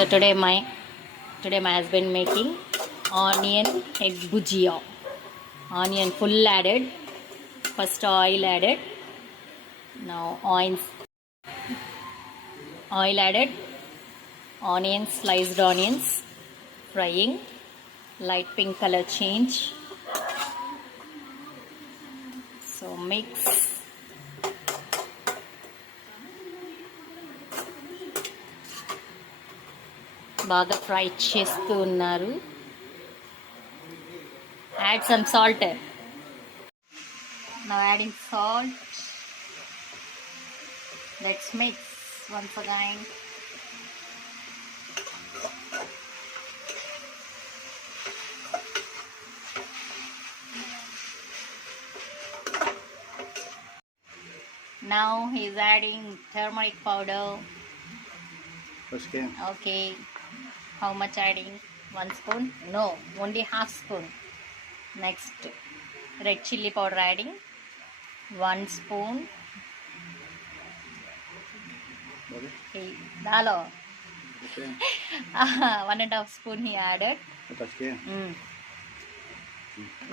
So today my husband making onion egg bhujia. Onion full added. First oil added. Now oil added. Onions, sliced onions, frying. Light pink color change. So mix. బాగా fry చేస్తూ ఉన్నారు. Add some salt. Now adding salt. Let's mix once again. Now he's adding turmeric powder. Okay. How much adding? 1 spoon? No, only half spoon. Next, red chilli powder adding 1 spoon. Okay, dalo. 1.5 spoon he added.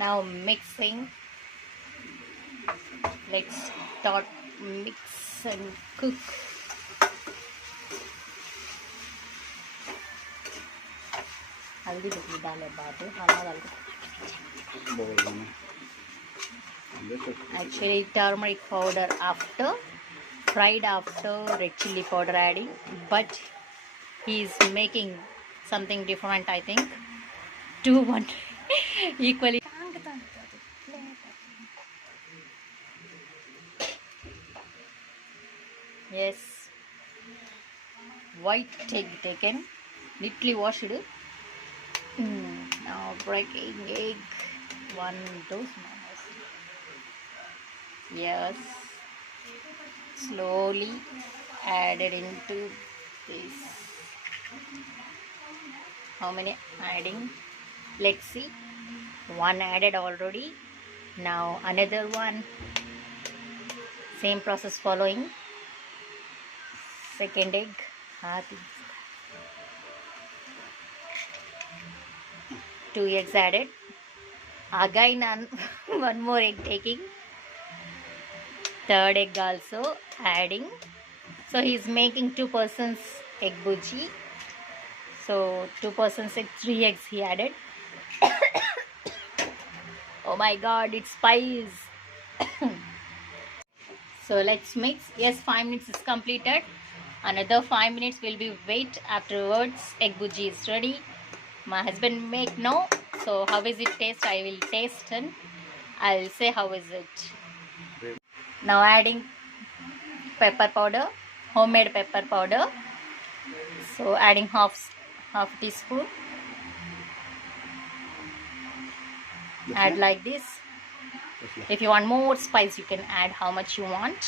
Now mixing. Let's start mix and cook. हल्दी भी डाले बाद actually turmeric powder after, fried after, red chilli powder adding, but he is making something different. I think 2-1 equally. Yes, white egg taken, neatly washed. Now breaking egg, 1 dose minus. Yes, slowly added into this. How many adding? Let's see. 1 added already. Now another one. Same process following. Second egg. 2 eggs added. Again one more egg taking. Third egg also adding. So he's making 2 persons egg bhuji. So 2 persons egg, 3 eggs he added. Oh my god, it's spice. So let's mix. Yes, 5 minutes is completed. Another 5 minutes will be wait. Afterwards egg bhuji is ready. My husband make no, so how is it taste? I will taste and I'll say how is it. Now adding pepper powder, homemade pepper powder. So adding half teaspoon. Add like this. If you want more spice, you can add how much you want.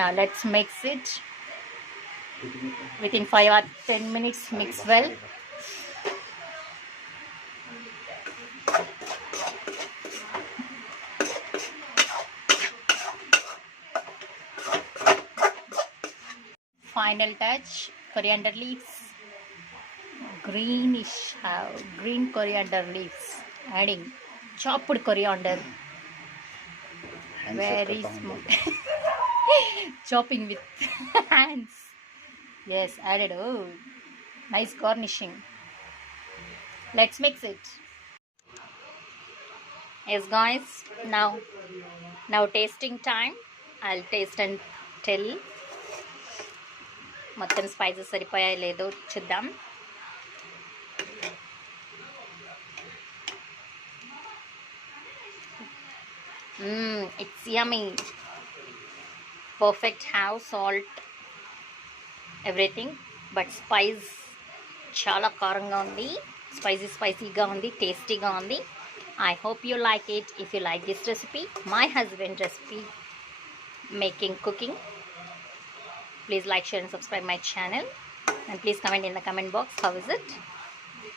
Now let's mix it. Within 5 or 10 minutes, mix well. Final touch, coriander leaves, green coriander leaves, adding chopped coriander, very small. Chopping with hands. Yes, added. Oh, nice garnishing. Let's mix it. Yes guys, now tasting time. I'll taste and tell. మొత్తం spices సరిపోయాయో లేదో చూద్దాం. It's yummy. Perfect, have salt, everything, but spice చాలా కారంగా ఉంది. స్పైసీగా ఉంది, టేస్టీగా ఉంది. I hope you like it. If you like this recipe, my husband recipe making cooking, please like, share and subscribe my channel, and please comment in the comment box how is it.